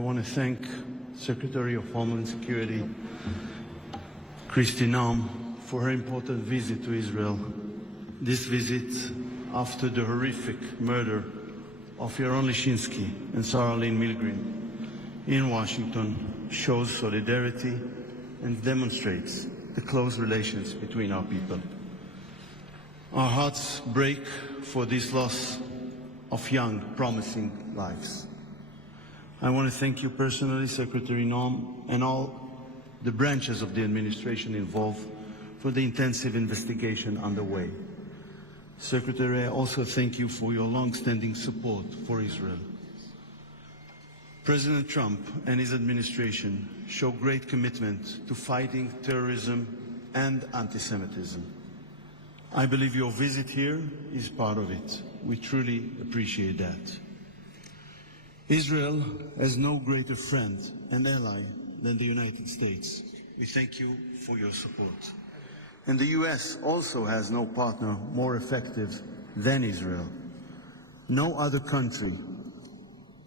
want to thank Secretary of Homeland Security, Kristi Noem, for her important visit to Israel. This visit, after the horrific murder of Yaron Lishinsky and Sarah Lynn Milgrim in Washington, shows solidarity and demonstrates the close relations between our people. Our hearts break for this loss of young, promising lives. I want to thank you personally, Secretary Noem, and all the branches of the administration involved for the intensive investigation underway. Secretary, I also thank you for your long-standing support for Israel. President Trump and his administration show great commitment to fighting terrorism and anti-Semitism. I believe your visit here is part of it. We truly appreciate that. Israel has no greater friend and ally than the United States. We thank you for your support. And the US also has no partner more effective than Israel. No other country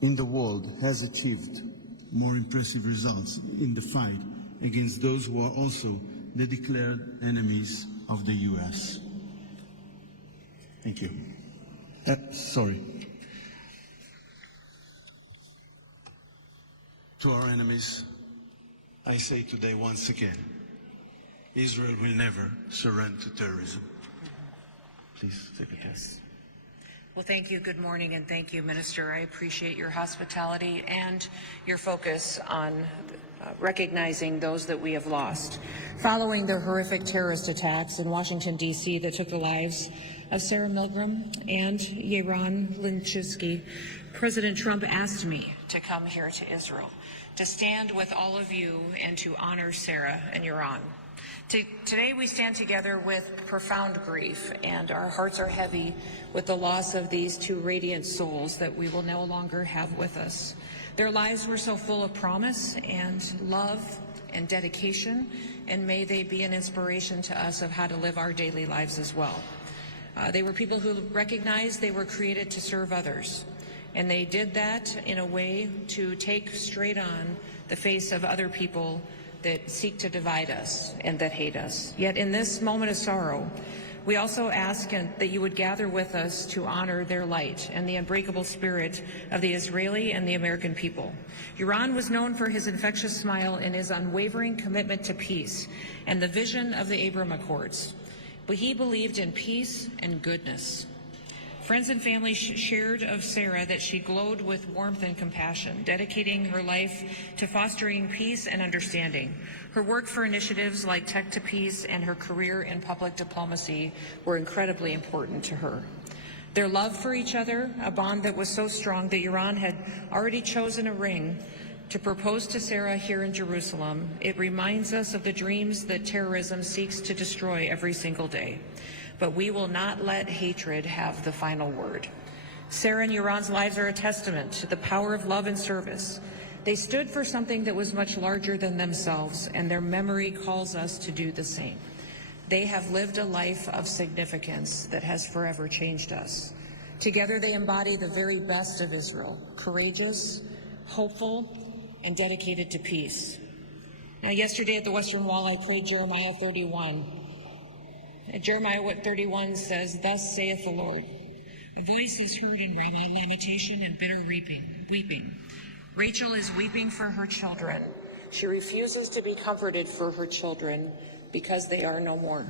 in the world has achieved more impressive results in the fight against those who are also the declared enemies of the US. Thank you. To our enemies, I say today once again, Israel will never surrender to terrorism. Please, Secretary. Yes. Well, thank you. Good morning, and thank you, Minister. I appreciate your hospitality and your focus on recognizing those that we have lost. Following the horrific terrorist attacks in Washington, D.C. that took the lives of Sarah Milgram and Yaron Lishinsky, President Trump asked me to come here to Israel, to stand with all of you and to honor Sarah and Yaron. Today we stand together with profound grief, and our hearts are heavy with the loss of these two radiant souls that we will no longer have with us. Their lives were so full of promise and love and dedication, and may they be an inspiration to us of how to live our daily lives as well. They were people who recognized they were created to serve others, and they did that in a way to take straight on the face of other people that seek to divide us and that hate us. Yet in this moment of sorrow, we also ask that you would gather with us to honor their light and the unbreakable spirit of the Israeli and the American people. Yaron was known for his infectious smile and his unwavering commitment to peace and the vision of the Abraham Accords. But he believed in peace and goodness. Friends and family shared of Sarah that she glowed with warmth and compassion, dedicating her life to fostering peace and understanding. Her work for initiatives like Tech to Peace and her career in public diplomacy were incredibly important to her. Their love for each other, a bond that was so strong that Yaron had already chosen a ring to propose to Sarah here in Jerusalem. It reminds us of the dreams that terrorism seeks to destroy every single day. But we will not let hatred have the final word. Sarah and Yaron's lives are a testament to the power of love and service. They stood for something that was much larger than themselves, and their memory calls us to do the same. They have lived a life of significance that has forever changed us. Together they embody the very best of Israel, courageous, hopeful, and dedicated to peace. Now, yesterday at the Western Wall, I prayed Jeremiah 31. Jeremiah 31 says, "Thus saith the Lord, a voice is heard in Ramah, lamentation and bitter weeping. Rachel is weeping for her children. She refuses to be comforted for her children because they are no more.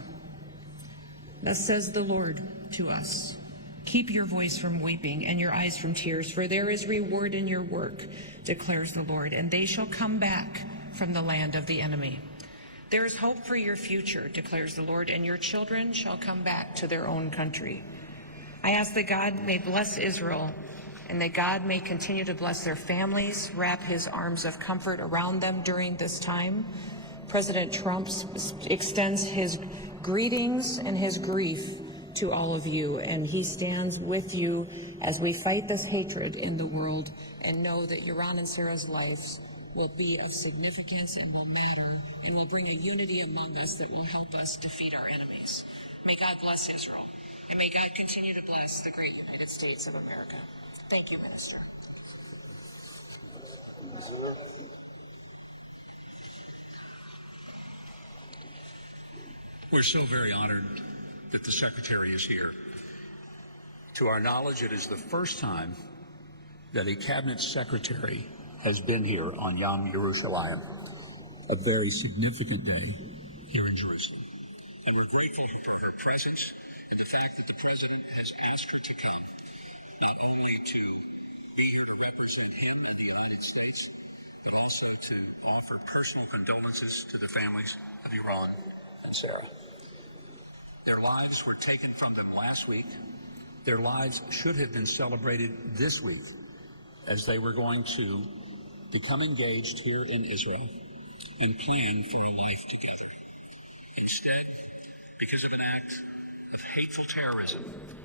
Thus says the Lord to us, keep your voice from weeping and your eyes from tears, for there is reward in your work, declares the Lord, and they shall come back from the land of the enemy. There is hope for your future, declares the Lord, and your children shall come back to their own country." I ask that God may bless Israel and that God may continue to bless their families, wrap his arms of comfort around them during this time. President Trump extends his greetings and his grief to all of you, and he stands with you as we fight this hatred in the world and know that Yaron and Sarah's lives will be of significance and will matter and will bring a unity among us that will help us defeat our enemies. May God bless Israel, and may God continue to bless the great United States of America. Thank you, Minister. We're so very honored that the Secretary is here. To our knowledge, it is the first time that a Cabinet Secretary has been here on Yom Yerushalayim, a very significant day here in Jerusalem. And we're grateful for her presence and the fact that the President has asked her to come, not only to be here to represent him in the United States, but also to offer personal condolences to the families of Iran and Sarah. Their lives were taken from them last week. Their lives should have been celebrated this week as they were going to become engaged here in Israel and plan for a life together. Instead, because of an act of hateful terrorism,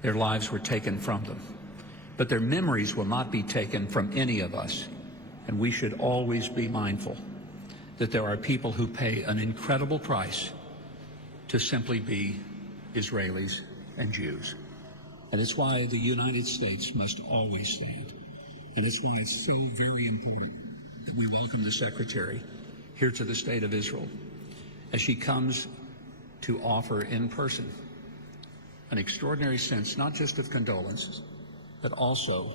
their lives were taken from them. But their memories will not be taken from any of us. And we should always be mindful that there are people who pay an incredible price to simply be Israelis and Jews. And it's why the United States must always stand. And it's why it's so very important that we welcome the Secretary here to the State of Israel as she comes to offer in person an extraordinary sense, not just of condolences, but also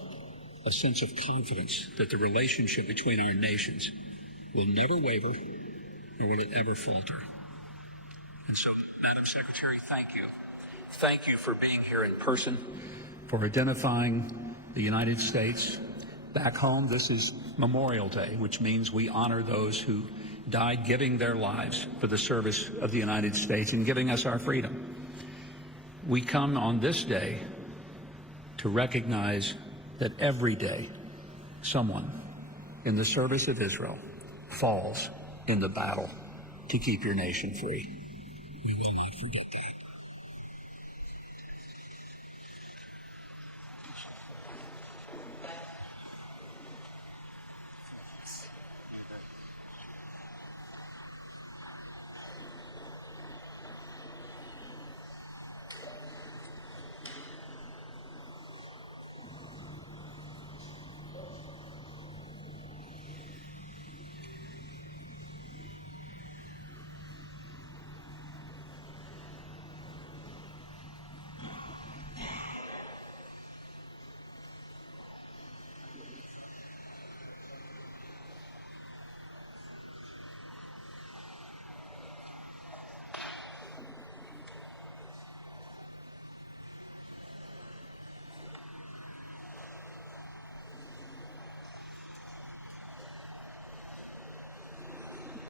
a sense of confidence that the relationship between our nations will never waver, nor will it ever falter. And so, Madam Secretary, thank you. Thank you for being here in person, for identifying the United States. Back home, this is Memorial Day, which means we honor those who died giving their lives for the service of the United States and giving us our freedom. We come on this day to recognize that every day someone in the service of Israel falls in the battle to keep your nation free.